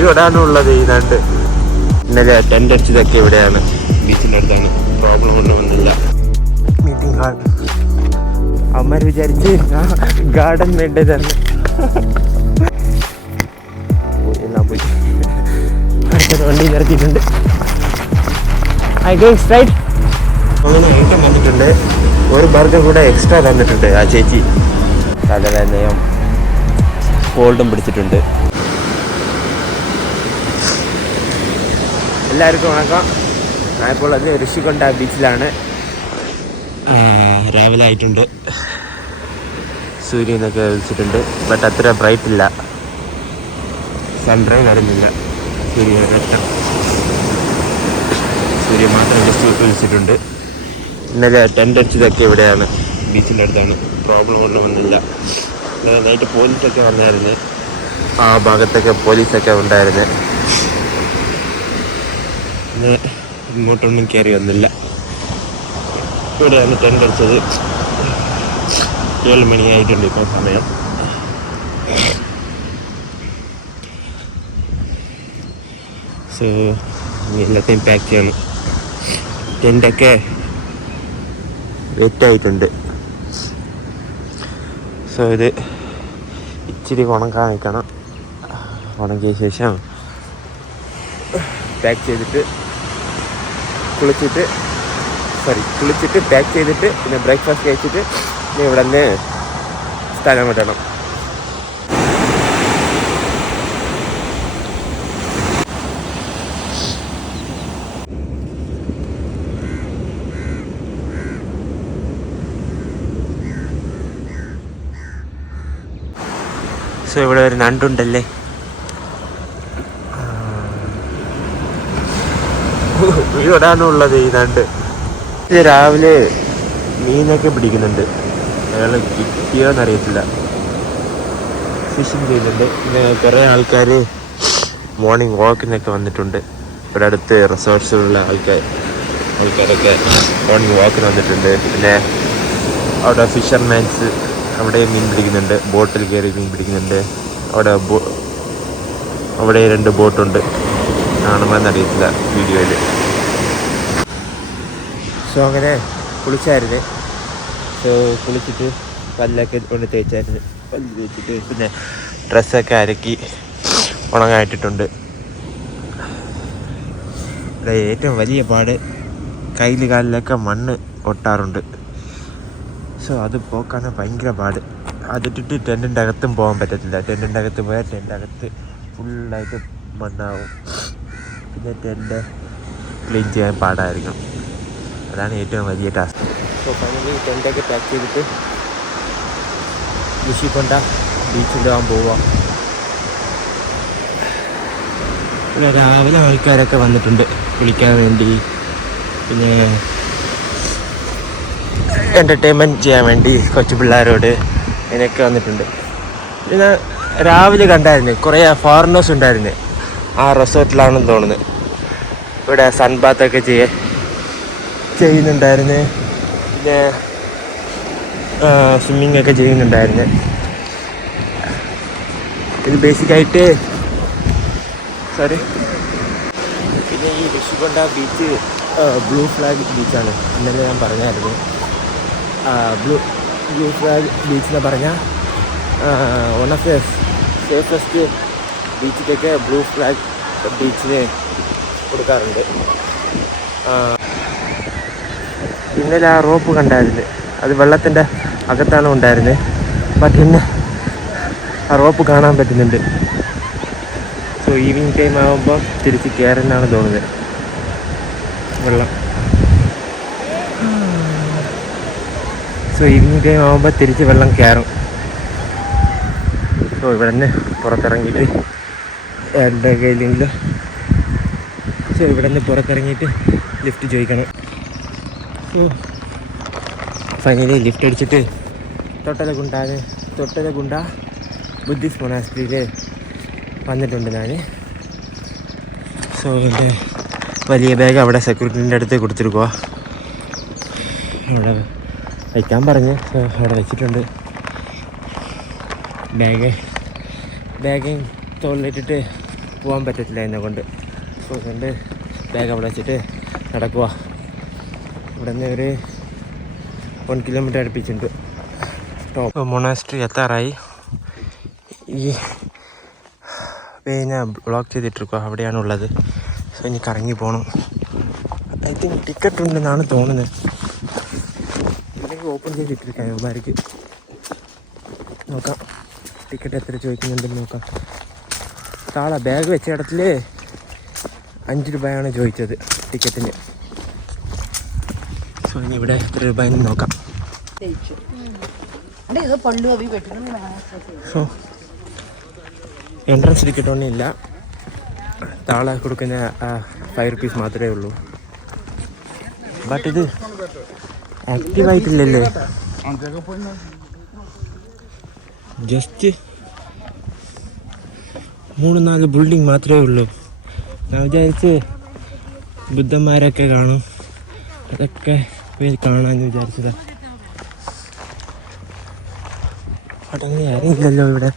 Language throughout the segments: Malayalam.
ഇവിടാണുള്ളത് ഈ രണ്ട്. ഇന്നലെ ടെൻ്റ് അടിച്ചതൊക്കെ ഇവിടെയാണ്, ബീച്ചിൻ്റെ അടുത്താണ്. പ്രോബ്ലം ഒന്നും വന്നില്ല. മീറ്റിംഗ് ഹാൾ അമ്മ വിചാരിച്ച് ഗാർഡൻ വേണ്ടതാണ്. എല്ലാം പോയി. അടുത്തൊരു വണ്ടി നിർത്തിയിട്ടുണ്ട്. അങ്ങനെ ഐറ്റം വന്നിട്ടുണ്ട്. ഒരു ബർഗർ കൂടെ എക്സ്ട്രാ തന്നിട്ടുണ്ട് ആ ചേച്ചി. തലവേദനയും കോൾഡും പിടിച്ചിട്ടുണ്ട്. എല്ലാവർക്കും വണക്കം. ഞാനിപ്പോൾ അത് ഋഷികൊണ്ട ബീച്ചിലാണ്. രാവിലെ ആയിട്ടുണ്ട്. സൂര്യനൊക്കെ വെച്ചിട്ടുണ്ട്. ബട്ട് അത്ര ബ്രൈറ്റ് ഇല്ല. സൺറൈസ് വരുന്നില്ല. സൂര്യൻ മാത്രം ജസ്റ്റ് വിളിച്ചിട്ടുണ്ട്. ഇന്നലെ ടെൻ്റ് അടിച്ചതൊക്കെ ഇവിടെയാണ്, ബീച്ചിൻ്റെ അടുത്താണ്. പ്രോബ്ലം ഒന്നും വന്നില്ല. നൈറ്റ് പോലീസൊക്കെ വന്നായിരുന്നു. ആ ഭാഗത്തൊക്കെ പോലീസൊക്കെ ഉണ്ടായിരുന്നു. ഇങ്ങോട്ടൊന്നും കയറി വന്നില്ല. ഇവിടെയാണ് ടെൻ്റ് അടിച്ചത്. 7 മണിയായിട്ടുണ്ട് ഇപ്പം സമയം. സോ എല്ലാத்தைയും പാക്ക് ചെയ്യണം. ടെൻ്റൊക്കെ വെറ്റായിട്ടുണ്ട്. സോ ഇത് ഇച്ചിരി ഉണക്കാൻ വയ്ക്കണം. ഉണങ്ങിയ ശേഷം പാക്ക് ചെയ്തിട്ട് കുളിച്ചിട്ട് പാക്ക് ചെയ്തിട്ട് പിന്നെ ബ്രേക്ക്ഫാസ്റ്റ് കഴിച്ചിട്ട് ഇവിടെ നിന്ന് സ്ഥലം വിടണം. സോ ഇവിടെ ഒരു നണ്ടുണ്ടല്ലേ. ഇവിടാണുള്ളത് ഈ നണ്ട്. ഇത് രാവിലെ മീനൊക്കെ പിടിക്കുന്നുണ്ട്. അയാൾ കിട്ടിയോന്നറിയത്തില്ല. ഫിഷിങ് ചെയ്യുന്നുണ്ട്. പിന്നെ കുറേ ആൾക്കാർ മോർണിംഗ് വാക്കിനൊക്കെ വന്നിട്ടുണ്ട്. ഇവിടെ അടുത്ത് റിസോർട്ട്സിലുള്ള ആൾക്കാരൊക്കെ മോർണിംഗ് വാക്കിന് വന്നിട്ടുണ്ട്. പിന്നെ അവിടെ ഫിഷർമാൻസ് അവിടെ മീൻ പിടിക്കുന്നുണ്ട്. ബോട്ടിൽ കയറി മീൻ പിടിക്കുന്നുണ്ട്. അവിടെ 2 ബോട്ടുണ്ട്. കാണുമെന്നറിയത്തില്ല വീഡിയോയിൽ. സോ അങ്ങനെ കുളിച്ചായിരുന്നു. സോ കുളിച്ചിട്ട് പല്ലൊക്കെ കൊണ്ട് തേച്ചായിരുന്നു. പല്ല് തേച്ചിട്ട് പിന്നെ ഡ്രസ്സൊക്കെ അരക്കി ഉണങ്ങായിട്ടിട്ടുണ്ട്. ഇവിടെ ഏറ്റവും വലിയ പാട് കയ്യിൽ കാലിലൊക്കെ മണ്ണ് ഒട്ടാറുണ്ട്. സോ അത് പോക്കാണ് ഭയങ്കര പാട്. അതിട്ടിട്ട് ടെൻറ്റിൻ്റെ അകത്തും പോകാൻ പറ്റത്തില്ല. ടെൻറ്റിൻ്റെ അകത്ത് പോയാൽ ടെൻറ്റിൻ്റെ അകത്ത് ഫുള്ളായിട്ട് മണ്ണാവും. പിന്നെ ടെൻറ്റ് ക്ലീൻ ചെയ്യാൻ പാടായിരിക്കും. അതാണ് ഏറ്റവും വലിയ ടാസ്ക്. സോ ഫൈനലി ടെൻറ്റൊക്കെ പാക്ക് ചെയ്തിട്ട് ഋഷികൊണ്ട ബീച്ചിലാകാൻ പോവാം. പിന്നെ രാവിലെ ആൾക്കാരൊക്കെ വന്നിട്ടുണ്ട് കുളിക്കാൻ വേണ്ടി, പിന്നെ എൻ്റർടൈൻമെൻറ്റ് ചെയ്യാൻ വേണ്ടി കൊച്ചു പിള്ളേരോട് ഇതിനൊക്കെ വന്നിട്ടുണ്ട്. പിന്നെ രാവിലെ കണ്ടായിരുന്നു കുറേ ഫോറിനേഴ്സ് ഉണ്ടായിരുന്നു. ആ റിസോർട്ടിലാണെന്ന് തോന്നുന്നത്. ഇവിടെ സൺബാത്തൊക്കെ ചെയ്യുന്നുണ്ടായിരുന്നു. പിന്നെ സ്വിമ്മിങ് ഒക്കെ ചെയ്യുന്നുണ്ടായിരുന്നു. ഇത് ബേസിക്കായിട്ട് പിന്നെ ഈ ഋഷികൊണ്ട ബീച്ച് ബ്ലൂ ഫ്ലാഗ് ബീച്ചാണ്. ഇന്നലെ ഞാൻ പറഞ്ഞായിരുന്നു. ബ്ലൂ ഫ്ലാഗ് ബീച്ച് എന്ന് പറഞ്ഞാൽ വൺ ഓഫ് ദ സേഫസ്റ്റ് ബീച്ചിലേക്ക് ബ്ലൂ ഫ്ലാഗ് ബീച്ചിന് കൊടുക്കാറുണ്ട്. ഇന്നലെ ആ റോപ്പ് കണ്ടായിരുന്നു. അത് വെള്ളത്തിൻ്റെ അകത്താണ് ഉണ്ടായിരുന്നത്. ബട്ട് ഇന്ന് ആ റോപ്പ് കാണാൻ പറ്റുന്നുണ്ട്. സോ ഈവനിങ് ടൈം ആകുമ്പോൾ തിരിച്ച് കയറുന്നാണ് തോന്നുന്നത് വെള്ളം. സോ ഈവനിങ് ടൈം ആകുമ്പോൾ തിരിച്ച് വെള്ളം കയറും. സോ ഇവിടെ നിന്ന് പുറത്തിറങ്ങിയിട്ട് എൻ്റെ കയ്യിലെങ്കിലും ഇവിടെ നിന്ന് പുറത്തിറങ്ങിയിട്ട് ലിഫ്റ്റ് ചോദിക്കണം. സോ ഫൈനലി ലിഫ്റ്റ് അടിച്ചിട്ട് തൊട്ടലഗുണ്ട ബുദ്ധിസ്റ്റ് മൊണാസ്ട്രിയിൽ വന്നിട്ടുണ്ട് ഞാൻ. സോ എൻ്റെ വലിയ ബാഗ് അവിടെ സെക്യൂരിറ്റീൻ്റെ അടുത്ത് കൊടുത്തിരിക്കുക. അവിടെ വയ്ക്കാൻ പറഞ്ഞ് അവിടെ വെച്ചിട്ടുണ്ട്. ബാഗ് തോളിലിട്ടിട്ട് പോകാൻ പറ്റത്തില്ല എന്നെ കൊണ്ട്. സോ അതുകൊണ്ട് ബാഗ് അവിടെ വെച്ചിട്ട് നടക്കുക. ഇവിടെ നിന്ന് ഒരു 1 കിലോമീറ്റർ അടുപ്പിച്ചിട്ടുണ്ട്. ടോപ്പ് മൊണാസ്ട്രി എത്താറായി. ഈ ഞാൻ ബ്ലോക്ക് ചെയ്തിട്ടിരിക്കുക, അവിടെയാണുള്ളത്. സോ ഇനി കറങ്ങി പോകണം. ഐ തിങ്ക് ടിക്കറ്റ് ഉണ്ടെന്നാണ് തോന്നുന്നത്. ഇല്ലെങ്കിൽ ഓപ്പൺ ചെയ്തിട്ടിരിക്കാം ഇവന്മാർക്ക്. നോക്കാം ടിക്കറ്റ് എത്ര ചോദിക്കുന്നുണ്ടെന്ന് നോക്കാം. താളെ ബാഗ് വെച്ച ഇടത്തിൽ 5 രൂപയാണ് ചോദിച്ചത് ടിക്കറ്റിന്. സോ ഇനി ഇവിടെ എത്ര രൂപയെന്ന് നോക്കാം. സോ എൻട്രൻസ് ടിക്കറ്റ് ഒന്നും ഇല്ല. താളെ കൊടുക്കുന്ന 5 റുപ്പീസ് മാത്രമേ ഉള്ളൂ. ബട്ട് ഇത് ആക്റ്റീവായിട്ടില്ലല്ലേ, ജസ്റ്റ് 3-4 ബിൽഡിംഗ് മാത്രമേ ഉള്ളൂ. ഞാൻ വിചാരിച്ച് ബുദ്ധന്മാരൊക്കെ കാണും, അതൊക്കെ പോയി കാണാമെന്ന് വിചാരിച്ചതാ. അടങ്ങി അറിയില്ലല്ലോ ഇവിടെ.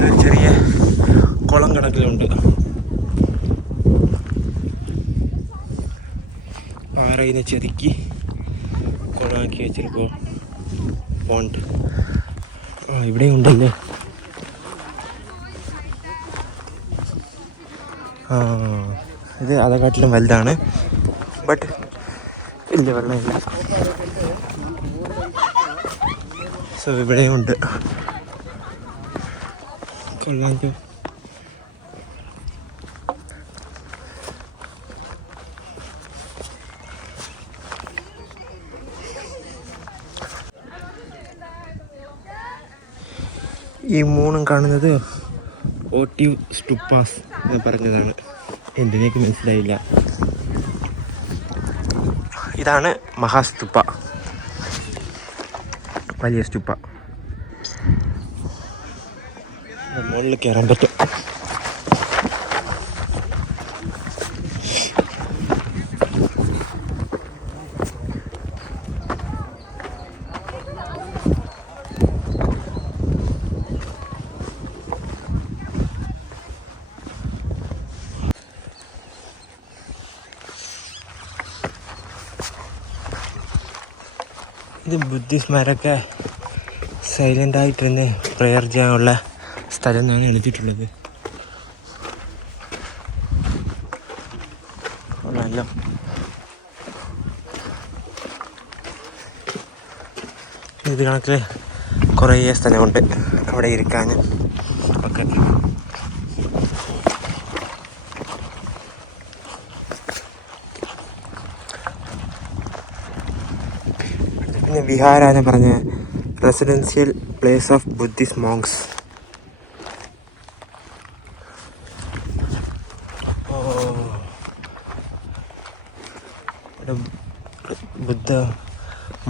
ഒരു ചെറിയ കുളം കണക്കിലുണ്ട്. പാറയിനെ ചെതുക്കി കുളമാക്കി വെച്ചിരിപ്പോ പോണ്ട്. ഇവിടെ ഉണ്ടല്ലേ. ഇത് അതേക്കാട്ടിലും വലുതാണ്. ബട്ട് വലിയ വെള്ളമില്ല. സോ ഇവിടെയും ഉണ്ട്. കൊള്ളാം. ഈ 3 കാണുന്നത് ഓട്ടീവ് സ്റ്റുപ്പാസ് എന്ന് പറഞ്ഞതാണ്. എന്തിനേക്ക് മനസ്സിലായില്ല. ഇതാണ് മഹാസ്തുപ്പ, വലിയ സ്തുപ്പ. മുകളിൽ കയറാൻ പറ്റും. ഇത് ബുദ്ധിസ്മാരൊക്കെ സൈലൻ്റായിട്ടിരുന്ന് പ്രെയർ ചെയ്യാനുള്ള സ്ഥലം എന്നാണ് എഴുതിയിട്ടുള്ളത്. നല്ല ഇത് കണക്ക് കുറേ സ്ഥലമുണ്ട് അവിടെ ഇരിക്കാനും ഒക്കെ. പിന്നെ വിഹാര എന്ന് പറഞ്ഞ residential place of Buddhist monks. Buddha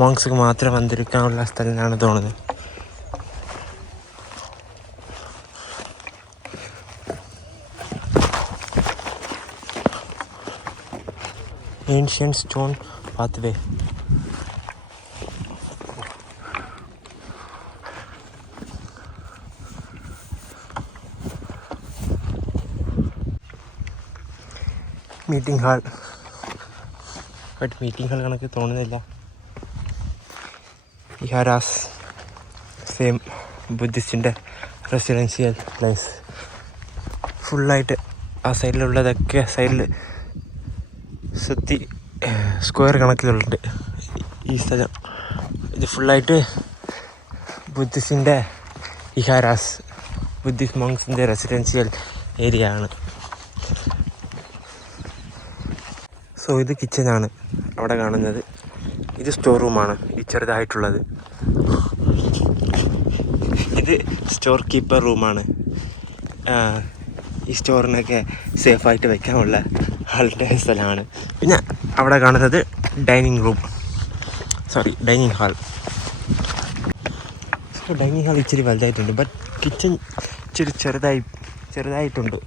മോങ്സിന് മാത്രം വന്നിരിക്കാനുള്ള സ്ഥലം എന്നാണ് തോന്നുന്നത്. Ancient stone pathway. Meeting hall. But meeting hall കണക്ക് തോന്നുന്നില്ല. വിഹാരാസ് സെയിം ബുദ്ധിസ്റ്റിൻ്റെ റെസിഡൻഷ്യൽ പ്ലേസ്. ഫുള്ളായിട്ട് ആ സൈഡിലുള്ളതൊക്കെ സൈഡിൽ സത്തി സ്ക്വയർ കണക്കിലുണ്ട് ഈ സ്ഥലം. ഇത് ഫുള്ളായിട്ട് ബുദ്ധിസ്റ്റിൻ്റെ വിഹാരാസ്, ബുദ്ധിസ്റ്റ് മോങ്സിൻ്റെ റെസിഡൻഷ്യൽ ഏരിയ ആണ്. സോ ഇത് കിച്ചനാണ് അവിടെ കാണുന്നത്. ഇത് സ്റ്റോർ റൂമാണ് ഈ ചെറുതായിട്ടുള്ളത്. ഇത് സ്റ്റോർ കീപ്പർ റൂമാണ്. ഈ സ്റ്റോറിനൊക്കെ സേഫായിട്ട് വയ്ക്കാനുള്ള ആളുടെ സ്ഥലമാണ്. പിന്നെ അവിടെ കാണുന്നത് dining hall. So dining hall ഇച്ചിരി വലുതായിട്ടുണ്ട്. ബട്ട് കിച്ചൺ ഇച്ചിരി ചെറുതായിട്ടുണ്ട്.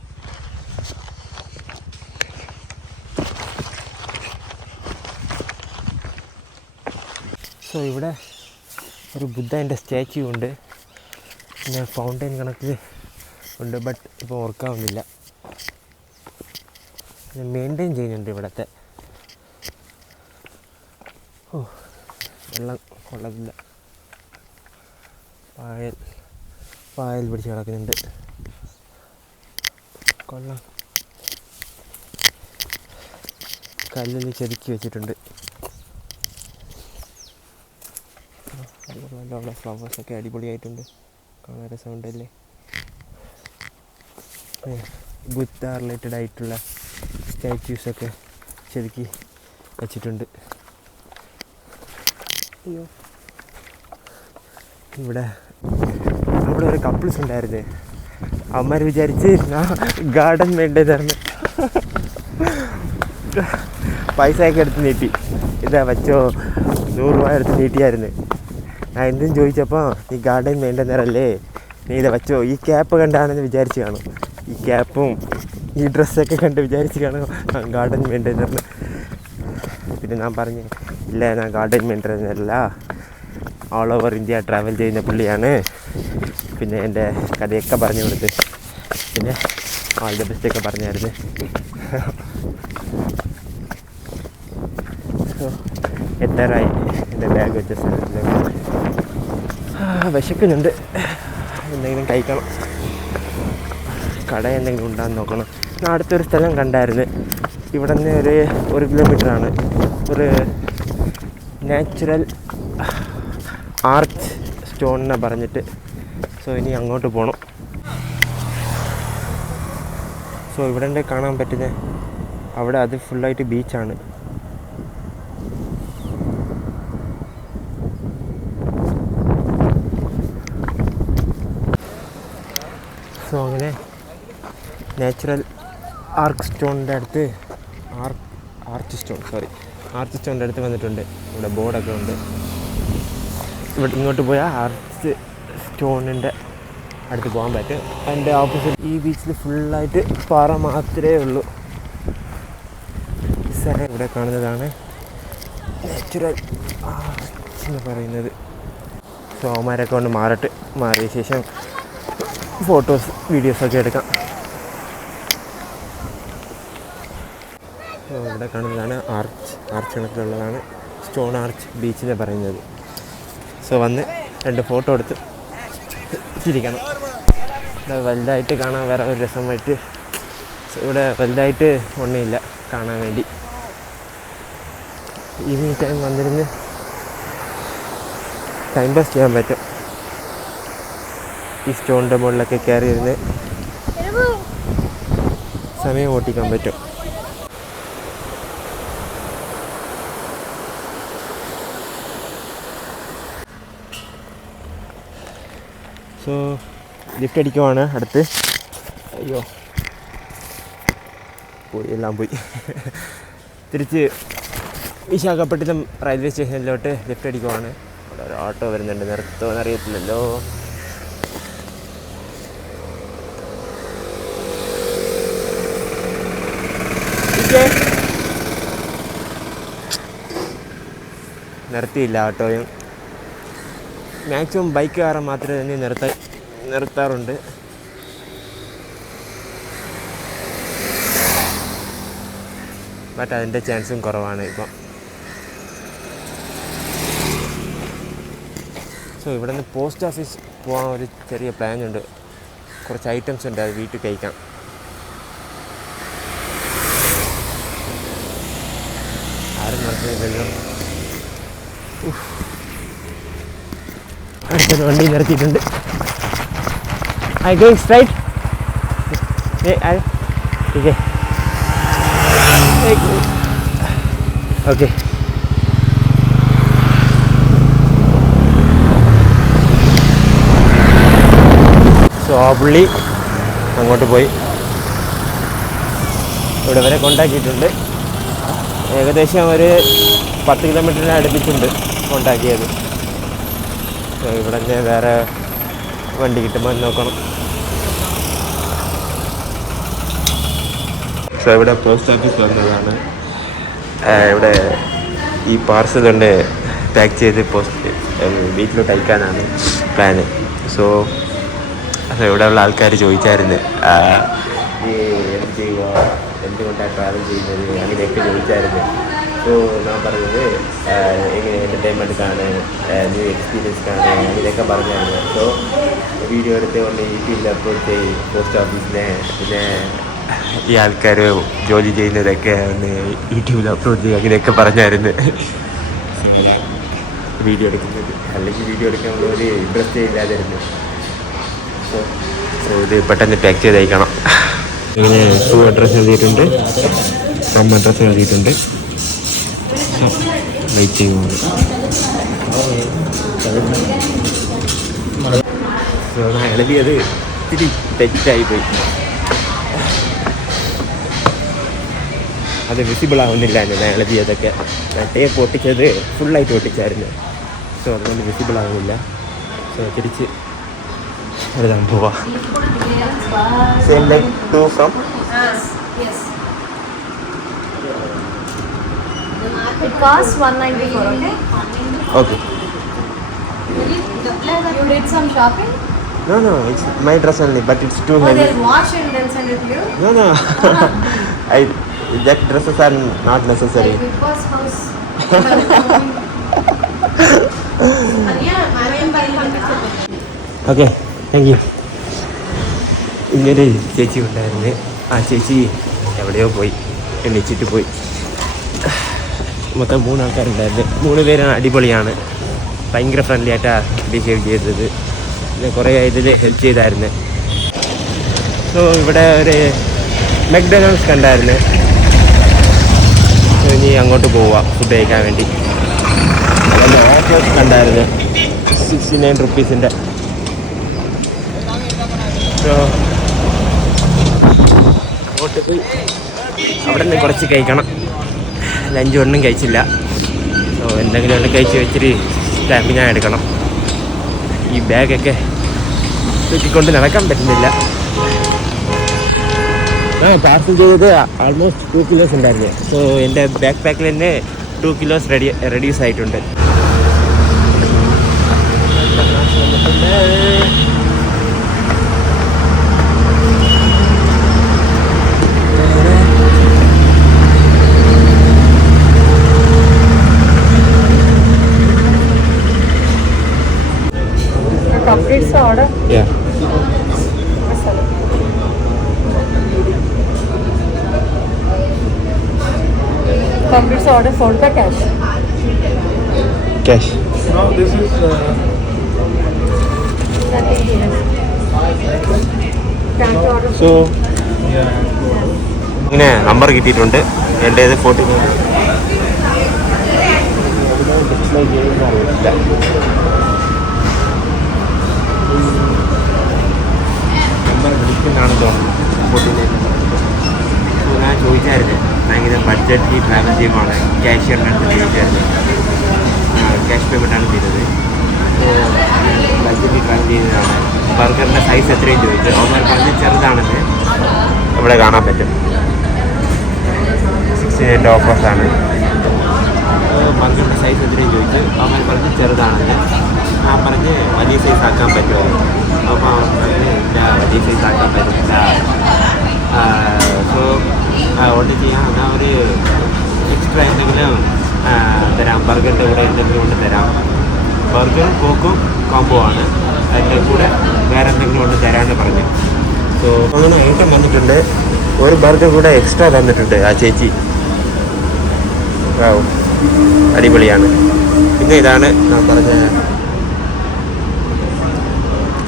സോ ഇവിടെ ഒരു ബുദ്ധൻ്റെ സ്റ്റാച്യു ഉണ്ട്, പിന്നെ ഫൗണ്ടൈൻ കണക്ക് ഉണ്ട്, ബട്ട് ഇപ്പോൾ വർക്കാവുന്നില്ല. മെയിൻറ്റെയിൻ ചെയ്യുന്നുണ്ട് ഇവിടുത്തെ. ഓ, വെള്ളം കൊള്ളത്തില്ല, പായൽ പിടിച്ച് കിടക്കുന്നുണ്ട്. കൊള്ളാം, കല്ലിൽ ചെതുക്കി വെച്ചിട്ടുണ്ട്. അവിടെ ഫ്ലവേഴ്സൊക്കെ അടിപൊളിയായിട്ടുണ്ട്, കാണാൻ രസമുണ്ടല്ലേ. ബുദ്ധ റിലേറ്റഡ് ആയിട്ടുള്ള സ്റ്റാച്യൂസൊക്കെ ചെതുക്കി വെച്ചിട്ടുണ്ട്. അയ്യോ, ഇവിടെ ഒരു കപ്പിൾസ് ഉണ്ടായിരുന്നു. അവന്മാർ വിചാരിച്ച് ഗാർഡൻ വേണ്ടതായിരുന്നു. പൈസയൊക്കെ എടുത്ത് നീട്ടി, ഇതാ വെച്ചോ, 100 രൂപ എടുത്ത് നീട്ടിയായിരുന്നു. ഞാൻ എന്തും ചോദിച്ചപ്പോൾ നീ ഗാർഡൻ വേണ്ടുന്നേരല്ലേ, നീ ഇതാ വെച്ചോ. ഈ ക്യാപ്പ് കണ്ടാണെന്ന് വിചാരിച്ച് കാണും, ഈ ക്യാപ്പും ഈ ഡ്രസ്സൊക്കെ കണ്ട് വിചാരിച്ച് കാണും ഗാർഡൻ വേണ്ടുന്നേരുന്നു. പിന്നെ ഞാൻ പറഞ്ഞു, ഇല്ല, ഞാൻ ഗാർഡൻ വേണ്ടുന്നതല്ല, ഓൾ ഓവർ ഇന്ത്യ ട്രാവൽ ചെയ്യുന്ന പുള്ളിയാണ്. പിന്നെ എൻ്റെ കഥയൊക്കെ പറഞ്ഞു കൊടുത്ത്, പിന്നെ ഓൾ ദ ബെസ്റ്റൊക്കെ പറഞ്ഞായിരുന്നു. സോ എത്താറായി എൻ്റെ ബാഗ് വെച്ച സ്ഥലത്തിലേക്ക്. വിശക്കുന്നുണ്ട്, എന്തെങ്കിലും കഴിക്കണം, കട എന്തെങ്കിലും ഉണ്ടാകുന്ന നോക്കണം. ഞാൻ അടുത്തൊരു സ്ഥലം കണ്ടായിരുന്നു, ഇവിടെ നിന്ന് ഒരു 1 കിലോമീറ്ററാണ്, ഒരു നാച്ചുറൽ ആർച്ച് സ്റ്റോണിനെ പറഞ്ഞിട്ട്. സോ ഇനി അങ്ങോട്ട് പോകണം. സോ ഇവിടെ കാണാൻ പറ്റുന്നത് അവിടെ അത് ഫുള്ളായിട്ട് ബീച്ചാണ്. സോ അങ്ങനെ നാച്ചുറൽ ആർച്ച് സ്റ്റോണിൻ്റെ അടുത്ത് ആർച്ച് സ്റ്റോണിൻ്റെ അടുത്ത് വന്നിട്ടുണ്ട്. ഇവിടെ ബോർഡൊക്കെ ഉണ്ട്. ഇവിടെ ഇങ്ങോട്ട് പോയാൽ ആർച്ച് സ്റ്റോണിൻ്റെ അടുത്ത് പോകാൻ പറ്റും. അതിൻ്റെ ഓപ്പോസിറ്റ് ഈ ബീച്ചിൽ ഫുള്ളായിട്ട് പാറ മാത്രമേ ഉള്ളൂ. ഇവിടെ കാണുന്നതാണ് നാച്ചുറൽ ആർച്ച് എന്ന് പറയുന്നത്. സോ അവന്മാരൊക്കെ കൊണ്ട് മാറിയ ശേഷം ഫോട്ടോസ് വീഡിയോസൊക്കെ എടുക്കാം. ഇവിടെ കാണുന്നതാണ് ആർച്ച് കണക്കിലുള്ളതാണ് സ്റ്റോൺ ആർച്ച് ബീച്ചിനെ പറയുന്നത്. സോ വന്ന് 2 ഫോട്ടോ എടുത്ത് ചിരിക്കണം. ഇവിടെ വലുതായിട്ട് കാണാൻ വേറെ ഒരു രസമായിട്ട് ഇവിടെ വലുതായിട്ട് ഒന്നുമില്ല കാണാൻ വേണ്ടി. ഈവനിങ് ടൈം വന്നിരുന്ന് ടൈം പാസ് ചെയ്യാൻ പറ്റും. ഈ സ്റ്റോണിൻ്റെ മുകളിലൊക്കെ കയറി ഇരുന്ന് സമയം ഓട്ടിക്കാൻ പറ്റും. സോ ലിഫ്റ്റ് അടിക്കുവാണ് അടുത്ത്. അയ്യോ, എല്ലാം പോയി. തിരിച്ച് വിശാഖപട്ടണം റെയിൽവേ സ്റ്റേഷനിലോട്ട് ലിഫ്റ്റ് അടിക്കുവാണ്. അവിടെ ഒരു ഓട്ടോ വരുന്നുണ്ട്, നിർത്തുമെന്ന് അറിയത്തില്ലല്ലോ. നിർത്തിയില്ല ഓട്ടോയും. മാക്സിമം ബൈക്കുകാരൻ മാത്രമേ തന്നെ നിർത്താറുണ്ട്. ബട്ട് അതിൻ്റെ ചാൻസും കുറവാണ് ഇപ്പം. സോ ഇവിടെ നിന്ന് പോസ്റ്റ് ഓഫീസ് പോകാൻ ഒരു ചെറിയ പ്ലാനുണ്ട്. കുറച്ച് ഐറ്റംസ് ഉണ്ട്, അത് വീട്ടിൽ കഴിക്കാം. ആരും നിർത്തുന്നില്ലല്ലോ. അടുത്തൊരു വണ്ടി നിർത്തിയിട്ടുണ്ട്. I going straight. Okay. So ആ പുള്ളി അങ്ങോട്ട് പോയി. ഇവിടെ വരെ കൊണ്ടാക്കിയിട്ടുണ്ട്. ഏകദേശം ഒരു 10 കിലോമീറ്ററിന് അടുപ്പിച്ചുണ്ട് കൊണ്ടാക്കിയത്. ഇവിടെ തന്നെ വേറെ വണ്ടി കിട്ടുമ്പോൾ നോക്കണം. സോ ഇവിടെ പോസ്റ്റ് ഓഫീസ് വന്നതാണ്. ഇവിടെ ഈ പാർസൽ കൊണ്ട് പാക്ക് ചെയ്ത് വീട്ടിലോട്ട് അയക്കാനാണ് പ്ലാന്. സോ ഇവിടെയുള്ള ആൾക്കാർ ചോദിച്ചായിരുന്നു ഈ എന്തുകൊണ്ടാണ് ട്രാവൽ ചെയ്യുന്നത് അങ്ങനെയൊക്കെ ചോദിച്ചായിരുന്നു. സോ ഞാൻ പറഞ്ഞത് എങ്ങനെ എൻ്റർടൈൻമെൻറ്റ് കാണാൻ, ന്യൂ എക്സ്പീരിയൻസ് കാണാൻ അങ്ങനെയൊക്കെ പറഞ്ഞായിരുന്നു. സോ വീഡിയോ എടുത്ത് കൊണ്ട് യൂട്യൂബിൽ അപ്ലോഡ് ചെയ്യും. പോസ്റ്റ് ഓഫീസിലെ പിന്നെ ഈ ആൾക്കാർ ജോലി ചെയ്യുന്നതൊക്കെ ഒന്ന് യൂട്യൂബിൽ അപ്ലോഡ് ചെയ്യും അങ്ങനെയൊക്കെ പറഞ്ഞായിരുന്നു വീഡിയോ എടുക്കുന്നത്. അല്ലെങ്കിൽ വീഡിയോ എടുക്കാൻ ഒരു ഇൻട്രസ്റ്റ് ഇല്ലാതിരുന്നു. സോ ഇത് പെട്ടെന്ന് പാക്ക് ചെയ്ത് അയക്കണം. ഇങ്ങനെ ടു അഡ്രസ്സ് എഴുതിയിട്ടുണ്ട്, ഫ്രം അഡ്രസ്സ് എഴുതിയിട്ടുണ്ട്. വെയിറ്റ് ചെയ്യുന്നത് ഞാൻ എഴുതിയത് ഇത്തിരി തെറ്റായിപ്പോയി. അത് വിസിബിൾ ആവുന്നില്ല. ഞാൻ എഴുതിയതൊക്കെ ടേപ്പ് ഒട്ടിച്ചത് ഫുള്ളായിട്ട് ഒട്ടിച്ചായിരുന്നു. സോ അതുകൊണ്ട് വിസിബിൾ ആവുന്നില്ല. സോ തിരിച്ച് എഴുതാൻ പോവാ. Same like to from It costs 194, okay? Okay. You did some shopping? No, it's my dress only, but it's too heavy. They'll wash and then send it to you? No. That dresses are not necessary. Like Big Boss house. Okay, thank you. ഇങ്ങനൊരു ചേച്ചി ഉണ്ടായിരുന്നു. ആ ചേച്ചി എവിടെയോ പോയി, എണ്ണിച്ചിട്ട് പോയി. മൊത്തം 3 ആൾക്കാരുണ്ടായിരുന്നു. 3 പേരാണ് അടിപൊളിയാണ്. ഭയങ്കര ഫ്രണ്ട്ലി ആയിട്ടാണ് ബിഹേവ് ചെയ്തത്. പിന്നെ കുറേ ഇതിൽ ഹെൽപ്പ് ചെയ്തായിരുന്നു. സോ ഇവിടെ ഒരു മെക്ഡൊണാൾഡ്സ് കണ്ടായിരുന്നു. സോ ഇനി അങ്ങോട്ട് പോവുക ഫുഡ് കഴിക്കാൻ വേണ്ടി. അതല്ല ഓഫേഴ്സ് കണ്ടായിരുന്നു 69 റുപ്പീസിൻ്റെ. സോ അങ്ങോട്ട് പോയി അവിടെ നിന്ന് കുറച്ച് കഴിക്കണം. ലഞ്ച് ഒന്നും കഴിച്ചില്ല. സോ എന്തെങ്കിലും ഒന്ന് കഴിച്ച് വെച്ചിട്ട് സ്റ്റാമ്പിന എടുക്കണം. ഈ ബാഗൊക്കെ തൂക്കിക്കൊണ്ട് നടക്കാൻ പറ്റുന്നില്ല. പാർസൽ ചെയ്തത് ആൾമോസ്റ്റ് 2 കിലോസ് ഉണ്ടായിരുന്നു. സോ എൻ്റെ ബാക്ക് പാക്കിൽ തന്നെ 2 കിലോസ് റെഡ്യൂസ് ആയിട്ടുണ്ട്. Complete the order? Yeah. Complete the order, phone pay, cash? Cash. No, this is Can you order? So yeah. ഇങ്ങനെ നമ്പർ കിട്ടിയിട്ടുണ്ട്. എൻ്റേത് 49. ഡിസ്പ്ലേ ചെയ്യുന്ന അറിയില്ല. നമ്പർ വിളിക്കുന്നതാണെന്ന് തോന്നുന്നു. 49. ഞാൻ ചോദിച്ചായിരുന്നു ഭയങ്കര ബഡ്ജറ്റിൽ ട്രാവൽ ചെയ്യുമ്പോൾ ക്യാഷ്യറിൻ്റെ അടുത്ത് ചോദിച്ചായിരുന്നു. ക്യാഷ് പേയ്മെൻറ്റാണ് ചെയ്തത്. സോ ബഡ്ജറ്റിൽ ട്രാവൽ ചെയ്തതാണ്. ബർഗറിൻ്റെ സൈസ് എത്രയും ചോദിച്ചു. അവർ പറഞ്ഞ് ചെറുതാണെന്ന് ഇവിടെ കാണാൻ പറ്റും. 69 ഓഫേഴ്സാണ്. ബർഗറിൻ്റെ സൈസ് എത്രയും ചോദിച്ചു. അവർ പറഞ്ഞ് ചെറുതാണെന്ന്. ഞാൻ പറഞ്ഞ് വലിയ സൈസ് ആക്കാൻ പറ്റുമോ? അപ്പോൾ അവൻ പറഞ്ഞ് ഇല്ല, വലിയ സൈസ് ആക്കാൻ പറ്റില്ല. സോ ഓർഡർ ചെയ്യാം. എന്നാൽ ഒരു എക്സ്ട്രാ എന്തെങ്കിലും തരാം. ബർഗറിൻ്റെ കൂടെ എന്തെങ്കിലും കൊണ്ട് തരാം. ബർഗറും കോക്കും കോംബോ ആണ്. അതിൻ്റെ കൂടെ വേറെ എന്തെങ്കിലും കൊണ്ട് തരാമെന്ന് പറഞ്ഞു. സോ അങ്ങനെ ഐറ്റം വന്നിട്ടുണ്ട്. ഒരു ബർഗർ കൂടെ എക്സ്ട്രാ തന്നിട്ടുണ്ട് ആ ചേച്ചി. അടിപൊളിയാണ്. പിന്നെ ഇതാണ് ഞാൻ പറഞ്ഞ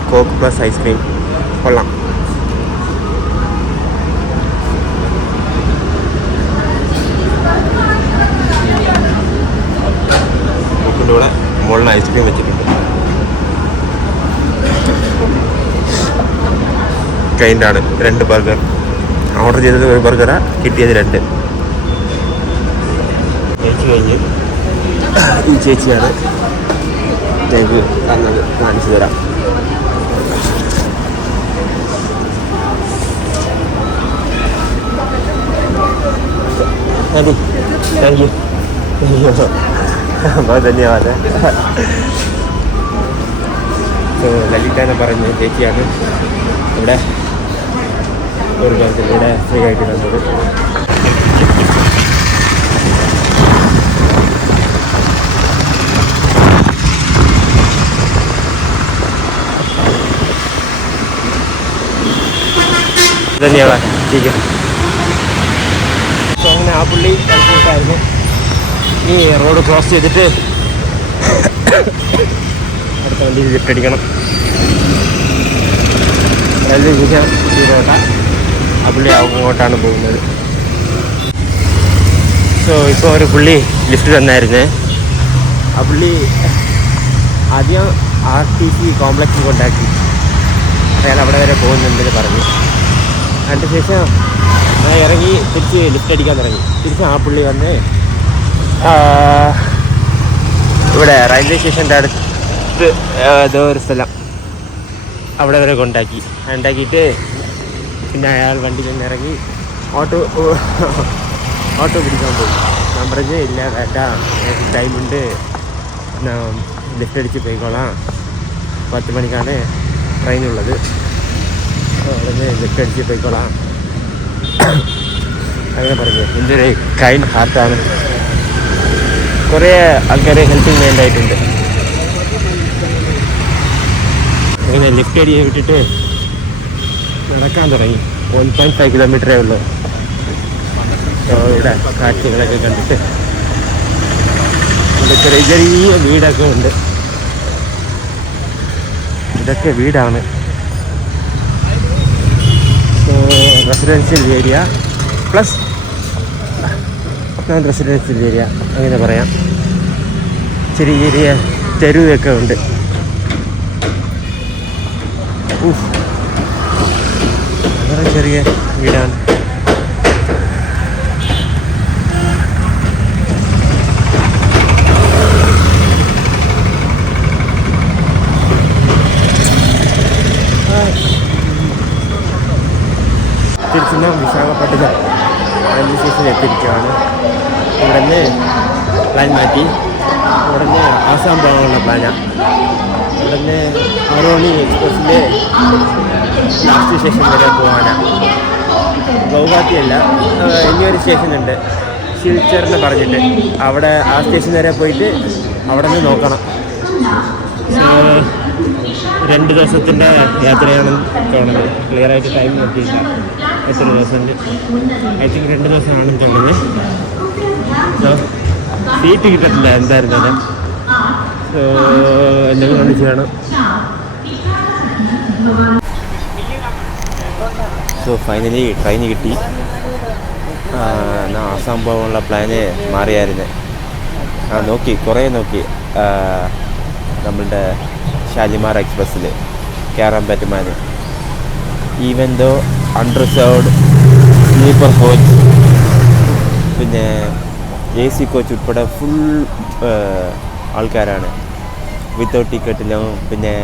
കോക്ക് പ്ലസ് ഐസ്ക്രീം. കൊള്ളാം. കോക്കിൻ്റെ കൂടെ മുകളിൽ ഐസ്ക്രീം വെച്ചിട്ടുണ്ട്. കൈൻഡാണ് 2 ബർഗർ ഓർഡർ ചെയ്തത്. 1 ബർഗറാണ് കിട്ടിയത് 2. ചേച്ചി കഴിഞ്ഞ് ഈ ചേച്ചിയാണ് ഞങ്ങൾക്ക് തന്നത്. കാണിച്ചു തരാം. Thank you. बहुत धन्यवाद. സോ ലലിത എന്ന് പറയുന്ന ചേച്ചിയാണ് ഇവിടെ ഒരു കാര്യത്തിലൂടെ ഫ്രീ ആയിട്ട് തന്നത്. ധന്യവാദ ചേച്ചി. സോ അങ്ങനെ ആ പുള്ളി കളിച്ചിട്ടായിരുന്നു. ഈ റോഡ് ക്രോസ് ചെയ്തിട്ട് അടുത്ത വണ്ടി ലിഫ്റ്റ് അടിക്കണം. റെയിൽവേ സ്റ്റേഷൻ ഈ റോഡാ. ആ പുള്ളി അങ്ങോട്ടാണ് പോകുന്നത്. സോ ഇപ്പോൾ ഒരു പുള്ളി ലിഫ്റ്റ് തന്നായിരുന്നേ. ആ പുള്ളി ആദ്യം RTC കോംപ്ലക്സിൽ കൊണ്ടാക്കി. അയാൾ അവിടെ വരെ പോകുന്നുണ്ടെന്ന് പറഞ്ഞു. അതിൻ്റെ ശേഷം ഞാൻ ഇറങ്ങി തിരിച്ച് ലിഫ്റ്റ് അടിക്കാൻ തുടങ്ങി. തിരിച്ച് ആ പുള്ളി വന്ന് ഇവിടെ റെയിൽവേ സ്റ്റേഷൻ്റെ അടുത്ത് ഏതോ ഒരു സ്ഥലം അവിടെ വരെ കൊണ്ടാക്കിയിട്ട് പിന്നെ അയാൾ വണ്ടിയിൽ നിന്ന് ഇറങ്ങി ഓട്ടോ പിടിക്കാൻ പോയി. ഞാൻ പറഞ്ഞ് ഇല്ല കേട്ടാ, എനിക്ക് ടൈമുണ്ട്, ഞാൻ ലിഫ്റ്റ് അടിച്ച് പോയിക്കോളാം, 10 മണിക്കാണ് ട്രെയിനുള്ളത്, അവിടെ നിന്ന് ലിഫ്റ്റ് അടിച്ച് പോയിക്കോളാം അങ്ങനെ പറഞ്ഞു. എന്തൊരു കൈൻഡ് ഹാർട്ടാണ്. കുറേ ആൾക്കാരെ ഹെൽപ്പിംഗ് വേണ്ടായിട്ടുണ്ട്. അങ്ങനെ ലിഫ്റ്റ് അടിയെ വിട്ടിട്ട് നടക്കാൻ തുടങ്ങി. 1.5 കിലോമീറ്ററേ ഉള്ളൂ. ഇവിടെ കാഴ്ചകളൊക്കെ കണ്ടിട്ട് ഇവിടെ ചെറിയ ചെറിയ വീടൊക്കെ ഉണ്ട്. ഇതൊക്കെ വീടാണ്. Residential area plus non residential area അങ്ങനെ പറയാം. ചെറിയ ചെറിയ തെരുവൊക്കെ ഉണ്ട്. വളരെ ചെറിയ വീടാണ്. തിരിച്ച് വിശാഖപട്ടണം റെയിൽവേ സ്റ്റേഷനിൽ എത്തിയിരിക്കുകയാണ്. ഇവിടെ നിന്ന് പ്ലാൻ മാറ്റി. ഇവിടെ നിന്ന് ആസാം പോകാനുള്ള പ്ലാനാണ്. ഇവിടെ നിന്ന് അറോണി എക്സ്പ്രസ്സിലെ ലാസ്റ്റ് സ്റ്റേഷൻ വരെ പോകാനാണ്. ഗൗഹാത്തിയല്ല, ഇനിയൊരു സ്റ്റേഷനുണ്ട് സിൽച്ചറിന് പറഞ്ഞിട്ട്. അവിടെ ആ സ്റ്റേഷൻ വരെ പോയിട്ട് അവിടെ നിന്ന് നോക്കണം. 2 ദിവസത്തിൻ്റെ യാത്രയാണ് തോന്നുന്നത്. ക്ലിയറായിട്ട് ടൈം നോക്കിയില്ല എത്ര ദിവസമുണ്ട്. ഐ തിങ്ക് 2 ദിവസമാണെന്ന് തോന്നുന്നത്. സോ സീറ്റ് കിട്ടത്തില്ല എന്തായിരുന്നത്. സോ എന്തെങ്കിലും ഒന്ന് ചെയ്യണം. സോ ഫൈനലി ട്രെയിൻ കിട്ടി. ഞാൻ ആസാം പോകാനുള്ള പ്ലാന് മാറിയായിരുന്നു. കുറേ നോക്കി നമ്മളുടെ ഷാലിമാർ എക്സ്പ്രസ്സിൽ കയറാൻ പറ്റുമാന്. Even though unreserved sleeper coach, പിന്നെ AC കോച്ച് ഉൾപ്പെടെ ഫുൾ ആൾക്കാരാണ്. വിത്തൗട്ട് ടിക്കറ്റിലും പിന്നെ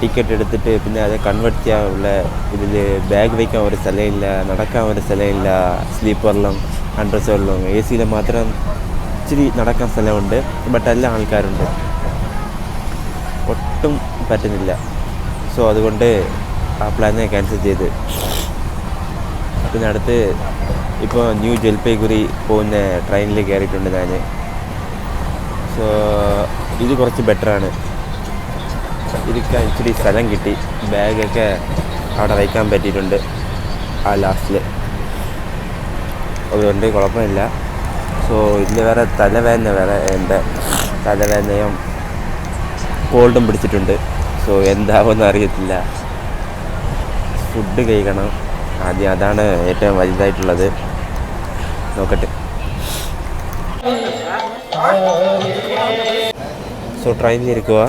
ടിക്കറ്റ് എടുത്തിട്ട് പിന്നെ അത് കൺവേർട്ട് ചെയ്യാനുള്ള ഇതിൽ ബാഗ് വയ്ക്കാൻ ഒരു സ്ഥലമില്ല, നടക്കാൻ ഒരു സ്ഥലമില്ല. സ്ലീപ്പറിലും അൺറിസർവ്ഡിലും AC മാത്രം ഇച്ചിരി നടക്കാൻ സ്ഥലമുണ്ട്. ബട്ട് എല്ലാ ആൾക്കാരുണ്ട്. ഒട്ടും പറ്റുന്നില്ല. സോ അതുകൊണ്ട് ആ പ്ലാനെ ക്യാൻസൽ ചെയ്ത് പിന്നെ അടുത്ത് ഇപ്പോൾ ന്യൂ ജൽപൈഗുരി പോകുന്ന ട്രെയിനിൽ കയറിയിട്ടുണ്ട് ഞാൻ. സോ ഇത് കുറച്ച് ബെറ്ററാണ്. ഇരിക്കാൻ ഇച്ചിരി സ്ഥലം കിട്ടി. ബാഗൊക്കെ അവിടെ വയ്ക്കാൻ പറ്റിയിട്ടുണ്ട് ആ ലാസ്റ്റിൽ. അതുകൊണ്ട് കുഴപ്പമില്ല. സോ ഇതിൽ വേറെ എൻ്റെ തലവേദനയും കോൾഡും പിടിച്ചിട്ടുണ്ട്. സോ എന്താവുമെന്ന് അറിയത്തില്ല. ഫുഡ് കഴിക്കണം ആദ്യം, അതാണ് ഏറ്റവും വലുതായിട്ടുള്ളത്. നോക്കട്ടെ. സോ ട്രെയിനിലിരിക്കുക.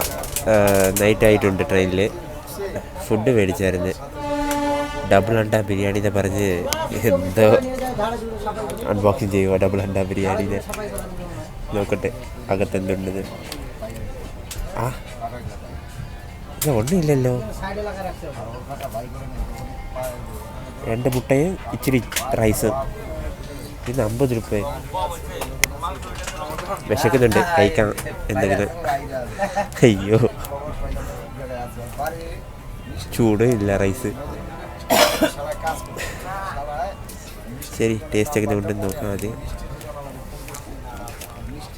നൈറ്റായിട്ടുണ്ട്. ട്രെയിനിൽ ഫുഡ് മേടിച്ചായിരുന്നു. ഡബിൾ അണ്ട ബിരിയാണി എന്ന് പറഞ്ഞ് എന്തോ അൺബോക്സിങ് ചെയ്യുക. ഡബിൾ അണ്ട ബിരിയാണീനെ നോക്കട്ടെ അകത്തെന്തുണ്ടെന്ന്. ഒന്നുമില്ലല്ലോ. 2 മുട്ടയും ഇച്ചിരി റൈസ്. ഇത് 50 രൂപ. വിശക്കുന്നുണ്ട്, കഴിക്കാം എന്തെങ്കിലും. അയ്യോ, ചൂട് ഇല്ല റൈസ്. ശരി, ടേസ്റ്റ് ഒക്കെ ഉണ്ടെന്ന് നോക്കാം ആദ്യം.